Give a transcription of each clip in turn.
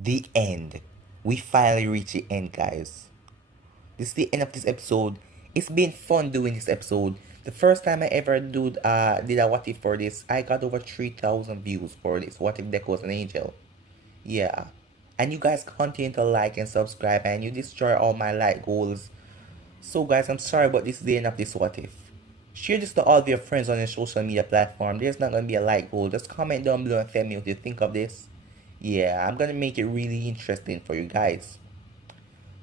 The end. We finally reached the end, guys. This is the end of this episode. It's been fun doing this episode. The first time I ever did a what if for this, I got over 3,000 views for this. What if Deku was an angel? Yeah. And you guys continue to like and subscribe and you destroy all my like goals. So guys, I'm sorry but this is the end of this what if. Share this to all of your friends on your social media platform. There's not gonna be a like goal. Just comment down below and tell me what you think of this. Yeah, I'm gonna make it really interesting for you guys.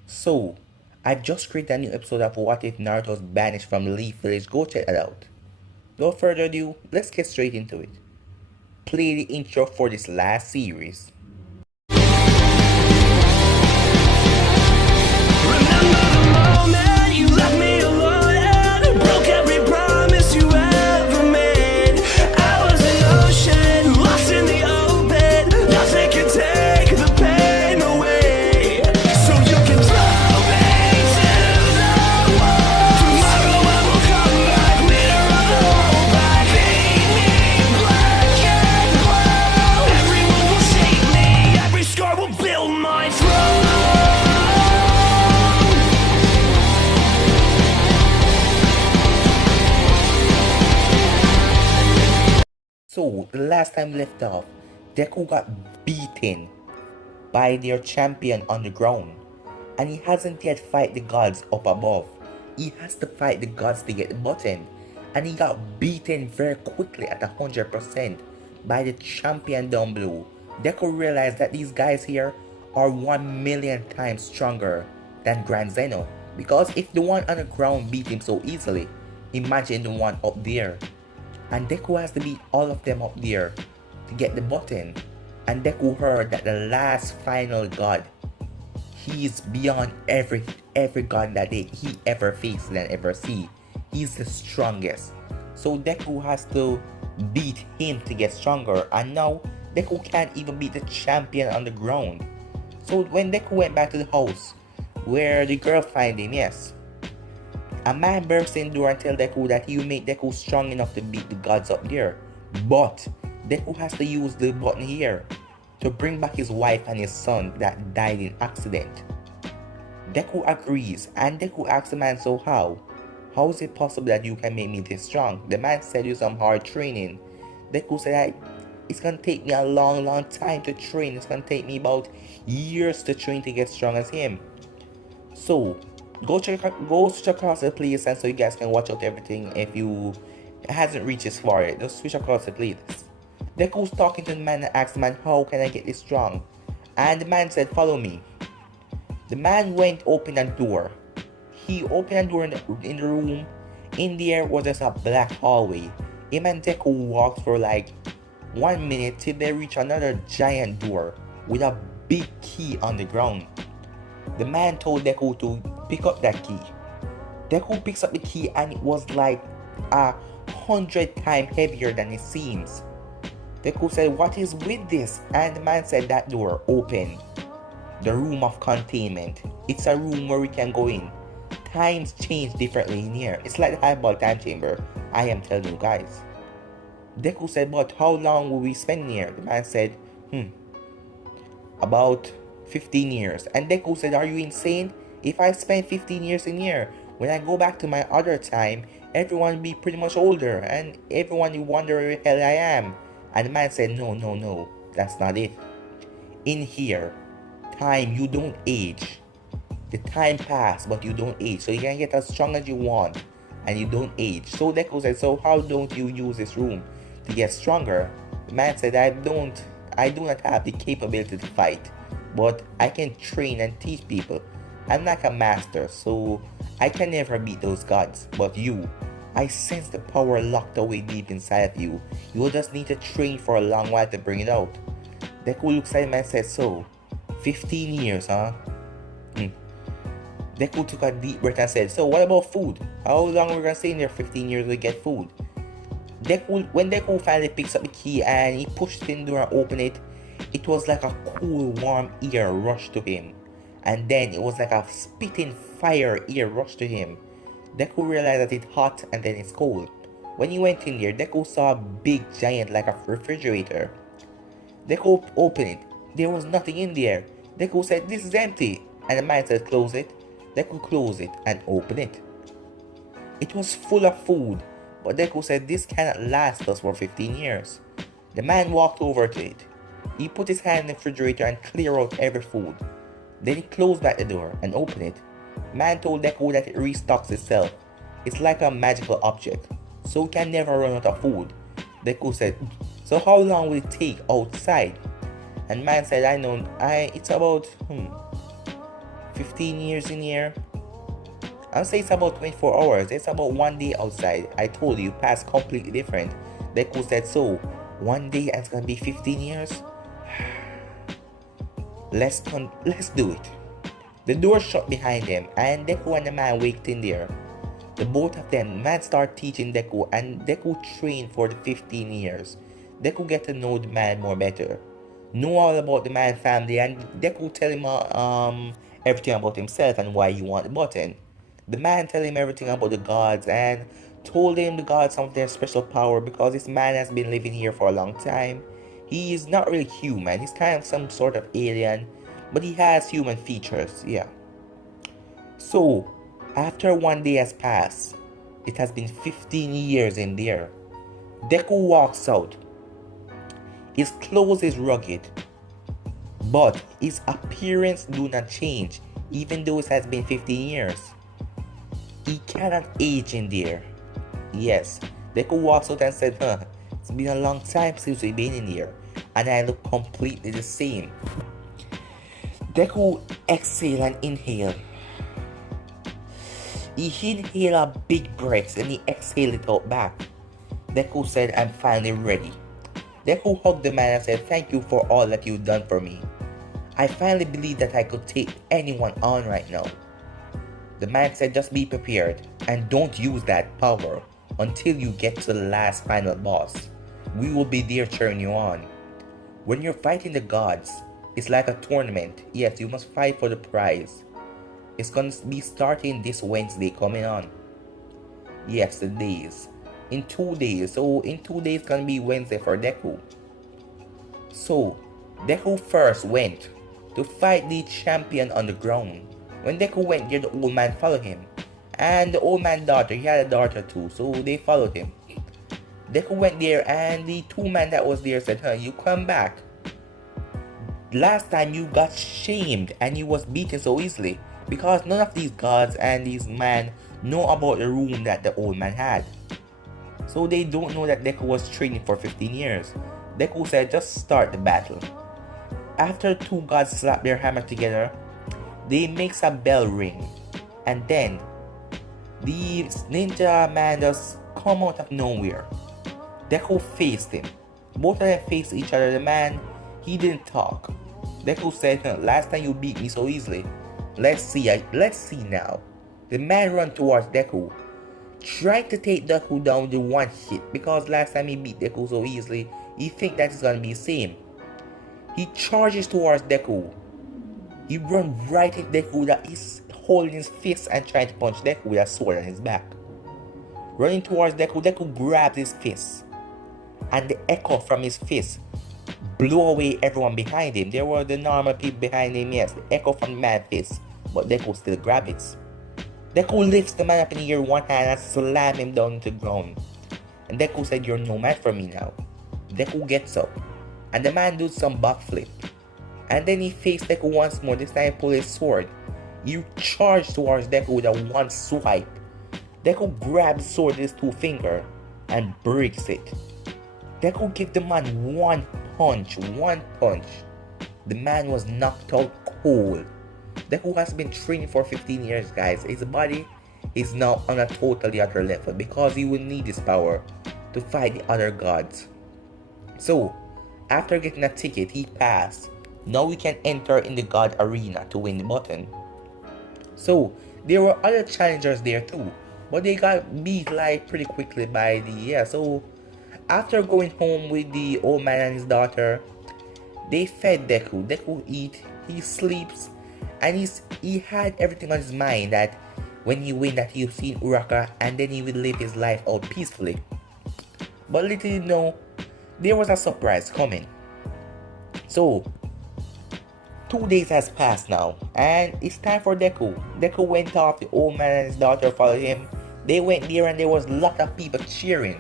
So, I've just created a new episode of What If Naruto's banished from the Leaf Village. Go check that out. Without further ado, let's get straight into it. Play the intro for this last series. So, the last time we left off, Deku got beaten by their champion on the ground. And he hasn't yet fight the gods up above. He has to fight the gods to get the button. And he got beaten very quickly at 100% by the champion down below. Deku realized that these guys here are 1,000,000 times stronger than Grand Zeno. Because if the one on the ground beat him so easily, imagine the one up there. And Deku has to beat all of them up there to get the button. And Deku heard that the last final god, he is beyond every god that he ever faced and ever see. He's the strongest. So Deku has to beat him to get stronger. And now Deku can't even beat the champion on the ground. So when Deku went back to the house where the girl find him, yes, a man bursts in the door and tells Deku that he will make Deku strong enough to beat the gods up there. But Deku has to use the button here to bring back his wife and his son that died in accident. Deku agrees and Deku asks the man, so how? How is it possible that you can make me this strong? The man said you some hard training. Deku said it's gonna take me a long time to train. It's gonna take me about years to train to get strong as him. So go switch across the place and so you guys can watch out everything if you hasn't reached this far yet. Just switch across the place. Deku's talking to the man and asks the man, how can I get this strong? And the man said, follow me. The man went open a door. He opened a door in the room. In there was just a black hallway. Him and Deku walked for like 1 minute till they reach another giant door with a big key on the ground. The man told Deku to pick up that key. Deku picks up the key and it was like 100 times heavier than it seems. Deku said, what is with this? And the man said, that door open. The room of containment. It's a room where we can go in. Times change differently in here. It's like the highball time chamber. I am telling you guys. Deku said, but how long will we spend here? The man said, about 15 years. And Deku said, are you insane? If I spend 15 years in here, when I go back to my other time, everyone will be pretty much older and everyone will wonder where the hell I am. And the man said, no, that's not it. In here, time, you don't age. The time passed, but you don't age. So you can get as strong as you want and you don't age. So Deku said, so how don't you use this room to get stronger? The man said, I do not have the capability to fight, but I can train and teach people. I'm like a master, so I can never beat those gods. But you, I sense the power locked away deep inside of you. You will just need to train for a long while to bring it out. Deku looks at him and says, so, 15 years, huh? Deku took a deep breath and said, so what about food? How long are we gonna stay in there 15 years to get food? When Deku finally picks up the key and he pushed it in the door and opened it, it was like a cool warm air rushed to him. And then it was like a spitting fire air rushed to him. Deku realized that it's hot and then it's cold. When he went in there, Deku saw a big giant like a refrigerator. Deku opened it. there was nothing in there. Deku said, "This is empty." And the man said, "Close it." Deku closed it and opened it. It was full of food, but Deku said, "This cannot last us for 15 years. The man walked over to it. He put his hand in the refrigerator and cleared out every food. Then he closed back the door and opened it. The man told Deku that it restocks itself. It's like a magical object, so it can never run out of food. Deku said, "So how long will it take outside?" And man said, it's about 15 years in here. I'll say it's about 24 hours. It's about 1 day outside. I told you, past completely different. Deku said, "So, 1 day and it's gonna be 15 years? Let's do it." The door shut behind them and Deku and the man waked in there. The both of them, man started teaching Deku and Deku trained for the 15 years. Deku get to know the man more better. Know all about the man family and Deku tell him everything about himself and why he want the button. The man tell him everything about the gods and told him the gods some of their special power because this man has been living here for a long time. He is not really human, he's kind of some sort of alien, but he has human features, yeah. So, after 1 day has passed, it has been 15 years in there. Deku walks out. His clothes is rugged, but his appearance do not change, even though it has been 15 years. He cannot age in there. Yes, Deku walks out and said, "It's been a long time since we've been in here, and I look completely the same." Deku exhale and inhale. He inhaled a big breath and he exhaled it out back. Deku said, "I'm finally ready." Deku hugged the man and said, "Thank you for all that you've done for me. I finally believe that I could take anyone on right now." The man said, "Just be prepared and don't use that power until you get to the last final boss. We will be there cheering you on. When you're fighting the gods, it's like a tournament. Yes, you must fight for the prize. It's gonna be starting this Wednesday coming on." Yes, the days. In 2 days. So in 2 days it's gonna be Wednesday for Deku. So Deku first went to fight the champion on the ground. When Deku went there, the old man followed him. And the old man's daughter, he had a daughter too, so they followed him. Deku went there and the two men that was there said, "You come back. Last time you got shamed and you was beaten so easily because none of these gods and these men know about the room that the old man had. So they don't know that Deku was training for 15 years. Deku said, "Just start the battle." After two gods slap their hammer together, they makes a bell ring. And then the ninja man just come out of nowhere. Deku faced him. Both of them faced each other. The man, he didn't talk. Deku said, "Last time you beat me so easily. Let's see now." The man ran towards Deku, trying to take Deku down the one hit because last time he beat Deku so easily, he think that it's gonna be the same. He charges towards Deku. He run right at Deku that he's holding his fist and trying to punch Deku with a sword on his back. Running towards Deku, Deku grabs his fist, and the echo from his fist blew away everyone behind him. There were the normal people behind him, yes, the echo from the man's fist, but Deku still grabs it. Deku lifts the man up in the air with one hand and slams him down to the ground. And Deku said, "You're no match for me now." Deku gets up, and the man does some backflip. And then he faced Deku once more, this time he pulled his sword. He charged towards Deku with a one swipe. Deku grabs the sword with his two fingers and breaks it. Deku gives the man one punch. The man was knocked out cold. Deku has been training for 15 years, guys. His body is now on a totally other level because he will need this power to fight the other gods. So, after getting a ticket, he passed. Now we can enter in the god arena to win the button. So, there were other challengers there too, but they got beat like pretty quickly by so after going home with the old man and his daughter, they fed Deku. Deku eat, he sleeps, and he had everything on his mind that when he win that he'll see Uraka and then he will live his life out peacefully. But little did he know, there was a surprise coming. So, 2 days has passed now, and it's time for Deku. Deku went off, the old man and his daughter followed him. They went there and there was a lot of people cheering.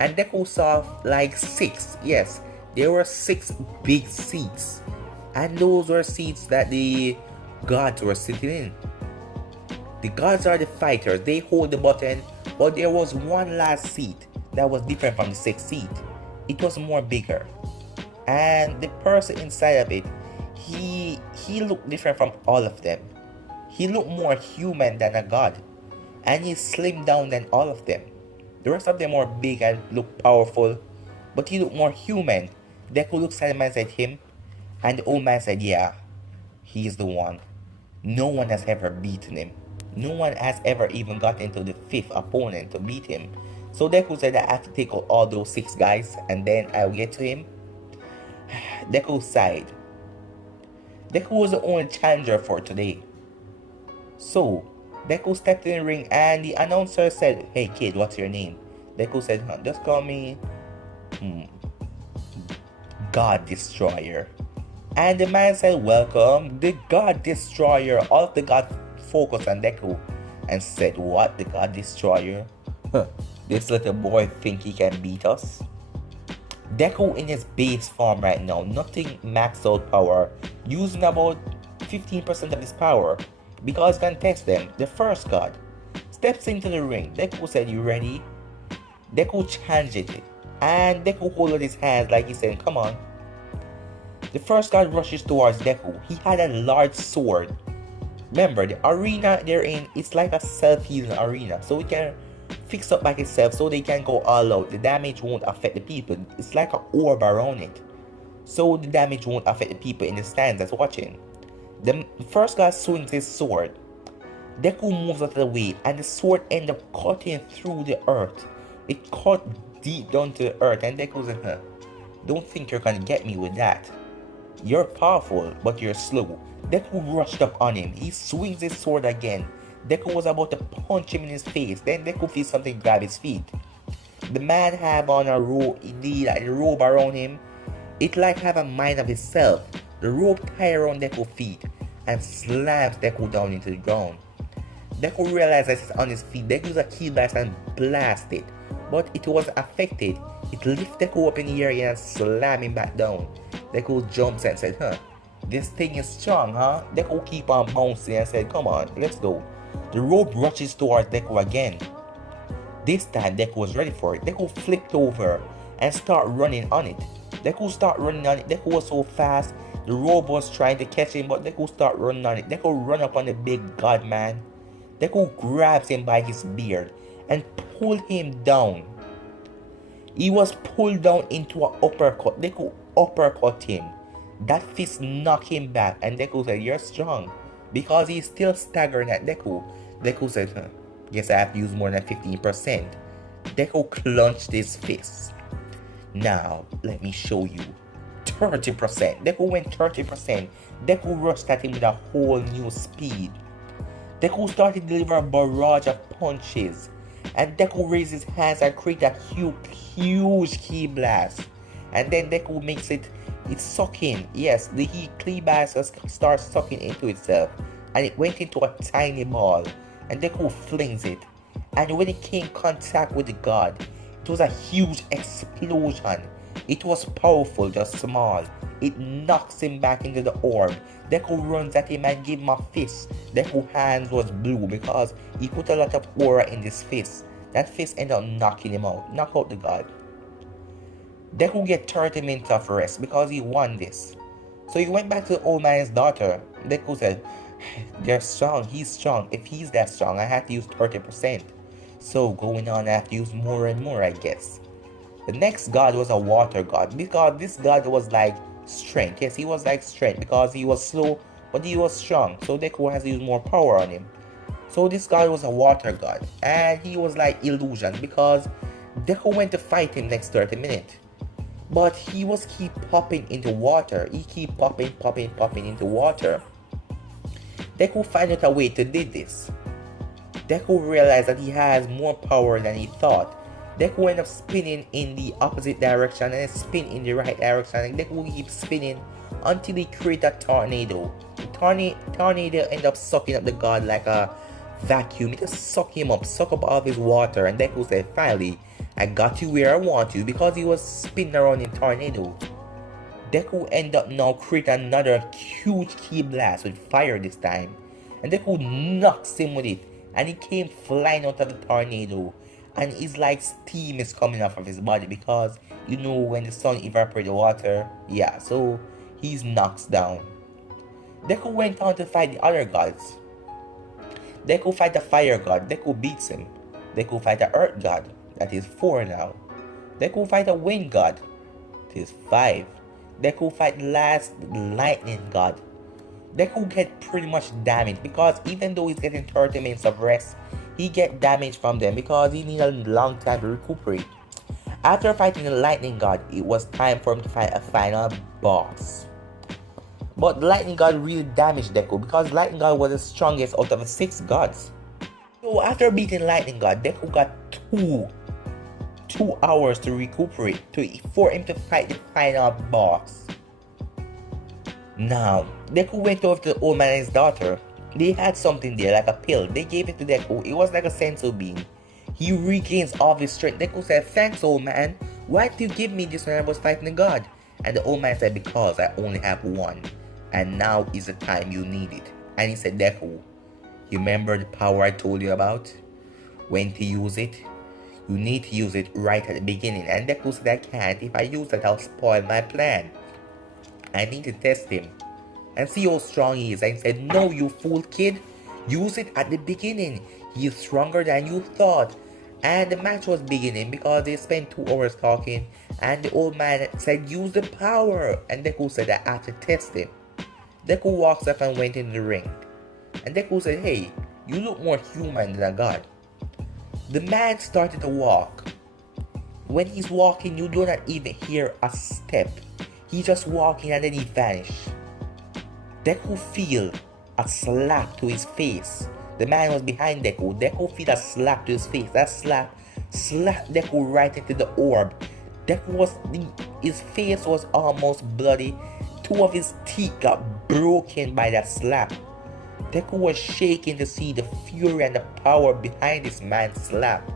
And Deku saw like 6, yes, there were 6 big seats. And those were seats that the gods were sitting in. The gods are the fighters, they hold the button, but there was one last seat that was different from the 6th seat. It was more bigger. And the person inside of it, he looked different from all of them. He looked more human than a god. And he slimmed down than all of them. The rest of them were big and looked powerful, but he looked more human. Deku looked at the man and said him, and the old man said, yeah, he is the one. No one has ever beaten him. No one has ever even got into the 5th opponent to beat him. So Deku said, I have to take out all those 6 guys and then I'll get to him. Deku sighed. Deku was the only challenger for today. So Deku stepped in the ring and the announcer said, hey kid, what's your name? Deku said, just call me God Destroyer. And the man said, welcome, the God Destroyer. All of the gods focused on Deku and said, what, the God Destroyer? This little boy think he can beat us? Deku in his base form right now, nothing maxed out power, using about 15% of his power. Because he can test them, the first god steps into the ring. Deku said, you ready? Deku challenged it. And Deku hold out his hands like he said, come on. The first god rushes towards Deku. He had a large sword. Remember, the arena they're in, it's like a self-healing arena. So it can fix up by itself so they can go all out. The damage won't affect the people. It's like an orb around it. So the damage won't affect the people in the stands that's watching. The first guy swings his sword. Deku moves out of the way and the sword ends up cutting through the earth. It cut deep down to the earth and Deku said, don't think you're gonna get me with that. You're powerful, but you're slow. Deku rushed up on him. He swings his sword again. Deku was about to punch him in his face. Then Deku feels something grab his feet. The man have on a robe, indeed, like the robe around him. It like have a mind of itself. The rope tied around Deku's feet and slams Deku down into the ground. Deku realizes he's on his feet. Deku used a key blast and blast it, but it wasn't affected. It lifted Deku up in the air and slammed him back down. Deku jumps and said, this thing is strong, huh? Deku keep on bouncing and said, come on, let's go. The rope rushes towards Deku again. This time Deku was ready for it. Deku flipped over and started running on it. Deku started running on it. Deku was so fast. The robe was trying to catch him, but Deku started running on it. Deku run up on the big god man. Deku grabs him by his beard and pulled him down. He was pulled down into an uppercut. Deku uppercut him. That fist knocked him back and Deku said, you're strong. Because he's still staggering at Deku. Deku said, guess I have to use more than 15%. Deku clenched his fist. Now, let me show you. 30%. Deku went 30%. Deku rushed at him with a whole new speed. Deku started to deliver a barrage of punches. And Deku raised his hands and created a huge key blast. And then Deku makes it's sucking. Yes, the key blast starts sucking into itself. And it went into a tiny ball. And Deku flings it. And when it came in contact with the god, it was a huge explosion. It was powerful, just small. It knocks him back into the orb. Deku runs at him and gives him a fist. Deku's hands was blue because he put a lot of aura in this fist. That fist ended up knocking him out. Knock out the god. Deku get 30 minutes of rest because he won this. So he went back to the old man's daughter. Deku said, they're strong, he's strong. If he's that strong, I have to use 30%. So going on, I have to use more and more, I guess. The next god was a water god because this god was like strength. Yes, he was like strength because he was slow, but he was strong. So Deku has to use more power on him. So this god was a water god and he was like illusion because Deku went to fight him next 30 minutes. But he was keep popping into water. He keep popping into water. Deku found out a way to do this. Deku realized that he has more power than he thought. Deku ended up spinning in the opposite direction and spin in the right direction. And Deku keeps spinning until he created a tornado. The tornado ended up sucking up the god like a vacuum. It just sucked him up, suck up all of his water, and Deku said, finally, I got you where I want you, because he was spinning around in tornado. Deku ended up now creating another huge ki blast with fire this time, and Deku knocks him with it, and he came flying out of the tornado, and it's like steam is coming off of his body, because you know when the sun evaporates the water, yeah, so he's knocked down. Deku went on to fight the other gods. Deku fight the fire god, Deku beats him. Deku fight the earth god, that is 4 now. Deku fight the wind god, that is 5. Deku fight last lightning god. Deku get pretty much damaged, because even though he's getting 30 minutes of rest, he get damaged from them because he need a long time to recuperate. After fighting the lightning god, it was time for him to fight a final boss. But the lightning god really damaged Deku, because lightning god was the strongest out of the 6 gods. So after beating lightning god, Deku got 2 hours to recuperate for him to fight the final boss. Now, Deku went over to the old man and his daughter. They had something there, like a pill. They gave it to Deku. It was like a senzu bean. He regains all of his strength. Deku said, thanks, old man. Why did you give me this when I was fighting the god? And the old man said, because I only have one. And now is the time you need it. And he said, Deku, you remember the power I told you about? When to use it? You need to use it right at the beginning. And Deku said, I can't. If I use it, I'll spoil my plan. I need to test him and see how strong he is. And he said, no, you fool kid. Use it at the beginning. He is stronger than you thought. And the match was beginning because they spent 2 hours talking. And the old man said, use the power. And Deku said, I have to test him. Deku walks up and went in the ring. And Deku said, hey, you look more human than a god. The man started to walk. When he's walking, you do not even hear a step. He's just walking and then he vanished. Deku feel a slap to his face. The man was behind Deku. Deku feel a slap to his face. That slap slapped Deku right into the orb. His face was almost bloody. 2 of his teeth got broken by that slap. Deku was shaking to see the fury and the power behind this man's slap.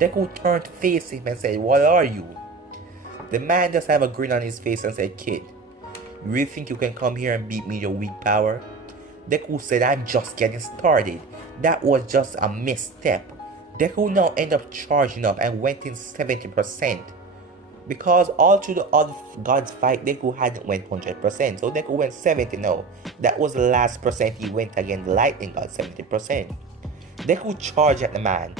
Deku turned to face him and said, what are you? The man just had a grin on his face and said, kid, you really think you can come here and beat me with your weak power? Deku said, I'm just getting started. That was just a misstep. Deku now ended up charging up and went in 70%. Because all through the other gods fight, Deku hadn't went 100%. So Deku went 70 now. That was the last percent he went against the lightning god, 70%. Deku charged at the man.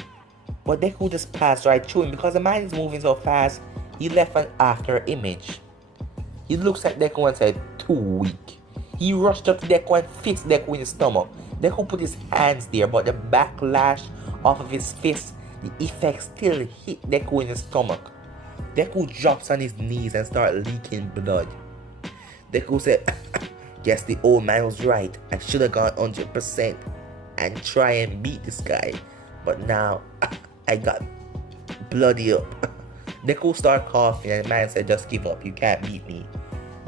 But Deku just passed right through him because the man is moving so fast. He left an after image. He looks at Deku and said, too weak. He rushed up to Deku and fixed Deku in his stomach. Deku put his hands there, but the backlash off of his fist, the effect still hit Deku in his stomach. Deku drops on his knees and starts leaking blood. Deku said, guess the old man was right. I should have gone 100% and try and beat this guy. But now, I got bloody up. Deku started coughing and the man said, just give up, you can't beat me.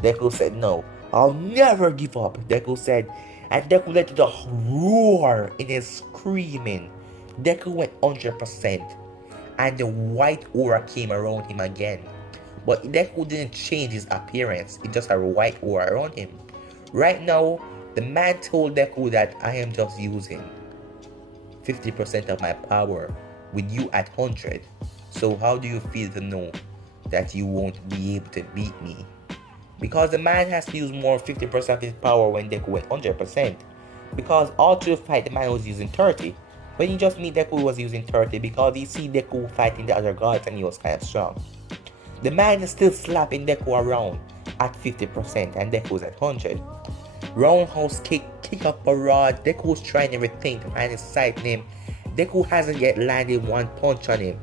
Deku said, no, I'll never give up, Deku said. And Deku let the roar in his screaming. Deku went 100%. And the white aura came around him again. But Deku didn't change his appearance. It just had a white aura around him. Right now, the man told Deku that I am just using 50% of my power with you at 100. So how do you feel to know that you won't be able to beat me? Because the man has to use more 50% of his power when Deku went 100%. Because all through the fight, the man was using 30. When he just meet Deku, he was using 30 because he see Deku fighting the other gods and he was kind of strong. The man is still slapping Deku around at 50% and Deku is at 100. Roundhouse kick up a rod. Deku was trying everything. The man is sighting him. Deku hasn't yet landed one punch on him.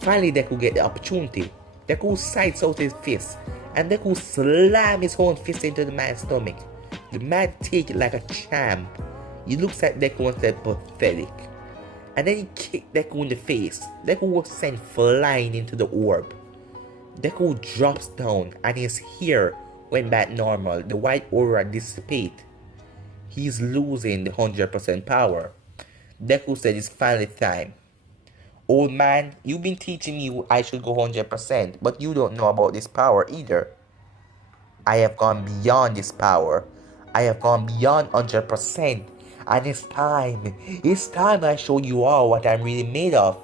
Finally, Deku get the opportunity. Deku sights out his fist and Deku slam his own fist into the man's stomach. The man take it like a champ. He looks at Deku and said, pathetic. And then he kicked Deku in the face. Deku was sent flying into the orb. Deku drops down and his hair went back normal. The white aura dissipate. He's losing the 100% power. Deku said it's finally time. Old man, you've been teaching me I should go 100%, but you don't know about this power either. I have gone beyond this power. I have gone beyond 100%. And it's time. It's time I show you all what I'm really made of.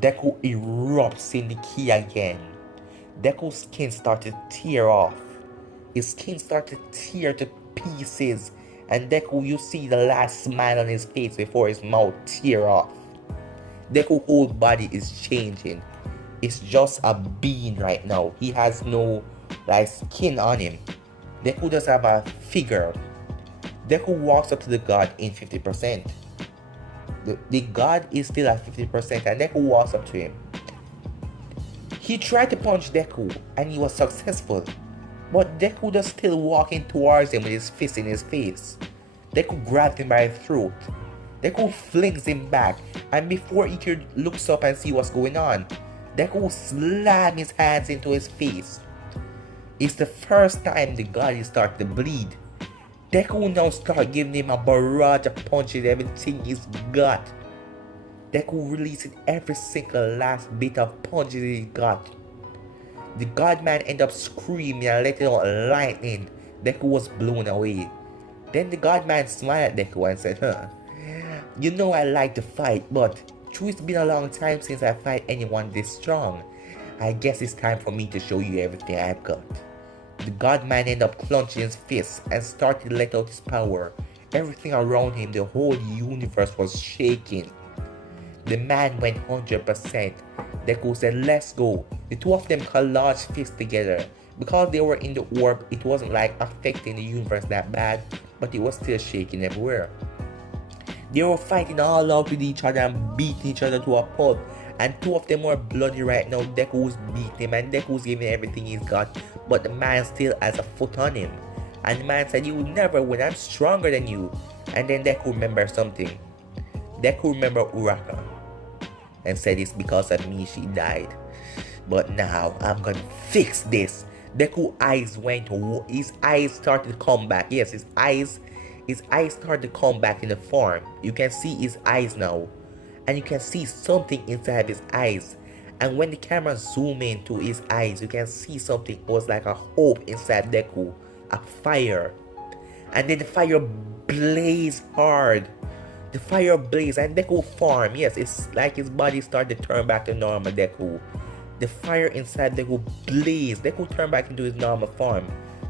Deku erupts in the ki again. Deku's skin started to tear off. His skin started to tear to pieces. And Deku, you see the last smile on his face before his mouth tear off. Deku's whole body is changing. It's just a being right now. He has no skin on him. Deku does have a figure. Deku walks up to the god in 50%. The god is still at 50% and Deku walks up to him. He tried to punch Deku and he was successful. But Deku is still walking towards him with his fist in his face. Deku grabs him by the throat. Deku flings him back, and before Ikki looks up and see what's going on, Deku slams his hands into his face. It's the first time the god is starting to bleed. Deku now starts giving him a barrage of punches, everything he's got. Deku releasing every single last bit of punches he got. The godman ended up screaming and letting out lightning. Deku was blown away. Then the godman smiled at Deku and said, You know I like to fight, but true, it's been a long time since I fight anyone this strong. I guess it's time for me to show you everything I've got. The godman ended up clenching his fists and started to let out his power. Everything around him, the whole universe was shaking. The man went 100%. Deku said, let's go. The two of them collaged fists together. Because they were in the orb, it wasn't affecting the universe that bad, but it was still shaking everywhere. They were fighting all out with each other and beating each other to a pulp. And two of them were bloody right now. Deku's beating him and Deku's giving everything he's got. But the man still has a foot on him. And the man said, you will never win, I'm stronger than you. And then Deku remembered something. Deku remembered Uraka. And said it's because of me she died. But now I'm gonna fix this. Deku's eyes his eyes started to come back. Yes, his eyes started to come back in the form. You can see his eyes now. And you can see something inside his eyes. And when the camera zoom into his eyes, you can see something. It was like a hope inside Deku. A fire. And then the fire blazed hard. The fire blazed and Deku formed. Yes, it's like his body started to turn back to normal Deku. The fire inside Deku blazed. Deku turned back into his normal form.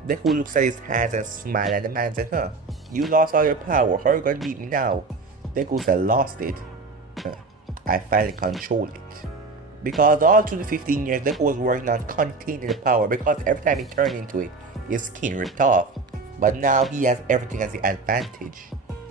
Deku looks at his hands and smiles, and the man said, you lost all your power. How are you gonna beat me now? Deku said, lost it. I finally controlled it. Because all through the 15 years, Deku was working on containing the power, because every time he turned into it, his skin ripped off. But now he has everything as the advantage.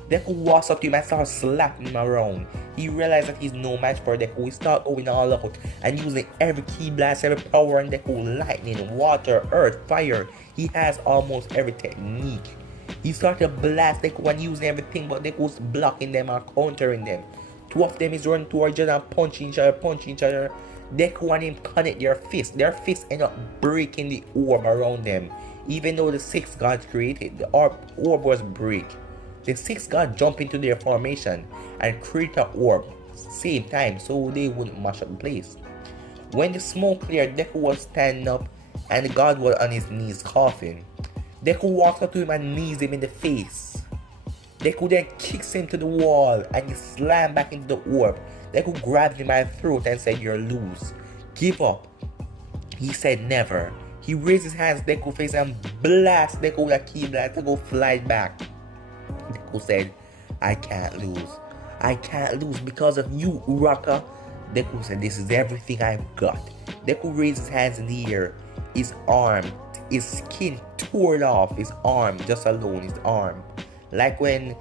Deku walks up to him and starts slapping him around. He realized that he's no match for Deku. He starts going all out and using every ki blast, every power on Deku. Lightning, water, earth, fire. He has almost every technique. He started to blast Deku and using everything, but Deku's blocking them or countering them. Two of them is running towards each other and punching each other. Deku and him connect their fists. Their fists end up breaking the orb around them. Even though the six gods created, the orb was break. The six gods jump into their formation and create an orb same time so they wouldn't mash up the place. When the smoke cleared, Deku was standing up and the god was on his knees coughing. Deku walks up to him and knees him in the face. Deku then kicks him to the wall and he slammed back into the orb. Deku grabbed him by the throat and said, you're loose. Give up. He said never. He raised his hands to Deku's face and blast Deku with a ki blast. Deku flies back. Deku said, I can't lose. I can't lose because of you, Uraka. Deku said, this is everything I've got. Deku raised his hands in the air. His arm, his skin tore off. His arm, just alone, his arm. Like when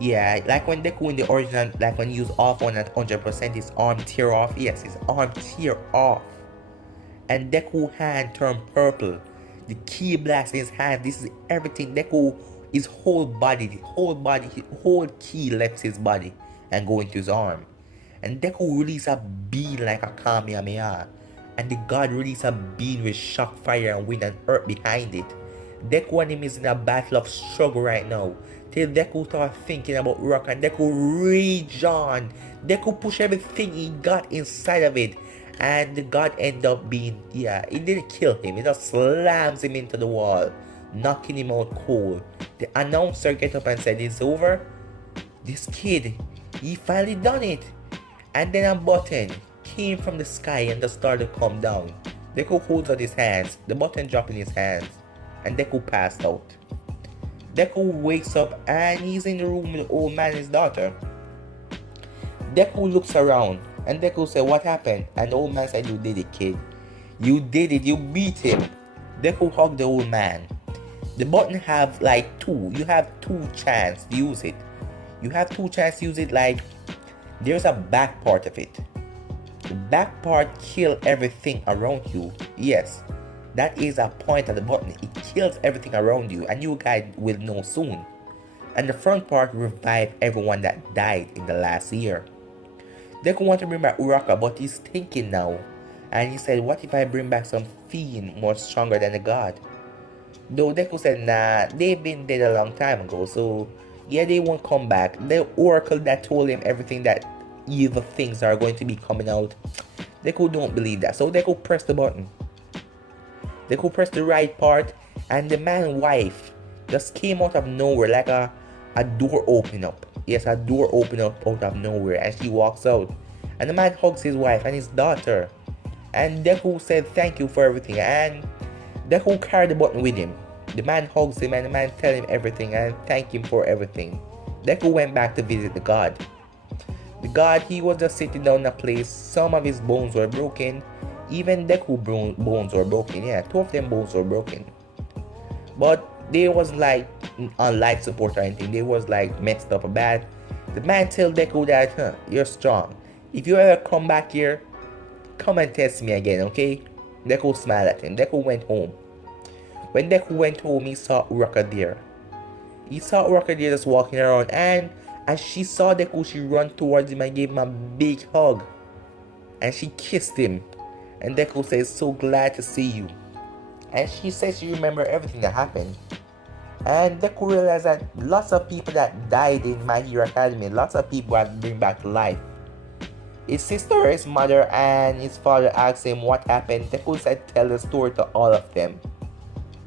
Deku in the original, like when he used off one at 100%, his arm tear off. Yes, his arm tear off. And Deku's hand turned purple. The ki blast in his hand. This is everything. Deku, his whole ki left his body and go into his arm. And Deku released a beam like a Kamehameha. And the god released a beam with shock, fire, and wind and earth behind it. Deku and him is in a battle of struggle right now. Till Deku start thinking about Rock and Deku rage on. Deku push everything he got inside of it. And the god end up being, yeah, it didn't kill him. It just slams him into the wall, knocking him out cold. The announcer get up and said, it's over. This kid, he finally done it. And then a button came from the sky and just started to come down. Deku holds out his hands, the button dropped in his hands, and Deku passed out. Deku wakes up and he's in the room with the old man and his daughter. Deku looks around and Deku said, what happened? And the old man said, you did it, kid. You did it, you beat him. Deku hugged the old man. The button have like two. You have two chances to use it. You have two chances to use it, like there's a back part of it. The back part kill everything around you. Yes, that is a point of the button. It kills everything around you and you guys will know soon. And the front part revive everyone that died in the last year. Deku want to bring back Uraka, but he's thinking now. And he said, what if I bring back some fiend more stronger than a god? Though Deku said, nah, they've been dead a long time ago, so yeah, they won't come back. The oracle that told him everything that evil things are going to be coming out, Deku don't believe that. So Deku pressed the button. Deku pressed the right part, and the man's wife just came out of nowhere, like a door opening up. Yes, a door opened up out of nowhere, and she walks out. And the man hugs his wife and his daughter. And Deku said thank you for everything, and Deku carried the button with him. The man hugs him and the man tells him everything and thank him for everything. Deku went back to visit the god. The god, he was just sitting down in a place. Some of his bones were broken. Even Deku bones were broken. Yeah, two of them bones were broken. But they was like on life support or anything. They was like messed up bad. The man tell Deku that, you're strong. If you ever come back here, come and test me again, okay? Deku smiled at him. Deku went home. When Deku went home, he saw Uraka there. He saw Uraka there just walking around, and as she saw Deku, she ran towards him and gave him a big hug. And she kissed him. And Deku says, so glad to see you. And she says she remembered everything that happened. And Deku realized that lots of people that died in My Hero Academy, lots of people had bring back to life. His sister, his mother, and his father asked him what happened. Deku said tell the story to all of them.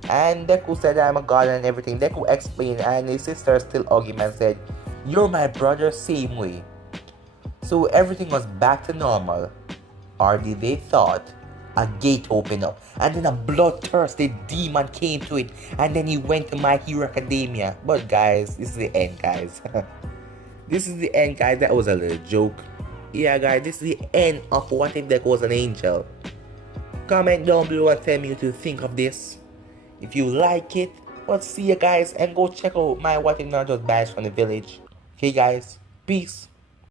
And Deku said I'm a god and everything. Deku explained, and his sister still hugged him and said, you're my brother same way. So everything was back to normal. Or did they thought a gate opened up and then a bloodthirsty demon came to it and then he went to My Hero Academia. But guys, this is the end, guys. This is the end, guys. That was a little joke. Yeah, guys, this is the end of What If Deku Was an Angel. Comment down below and tell me what you think of this. If you like it, well, see you guys, and go check out my What If Not Just Bash from the Village. Okay guys, peace.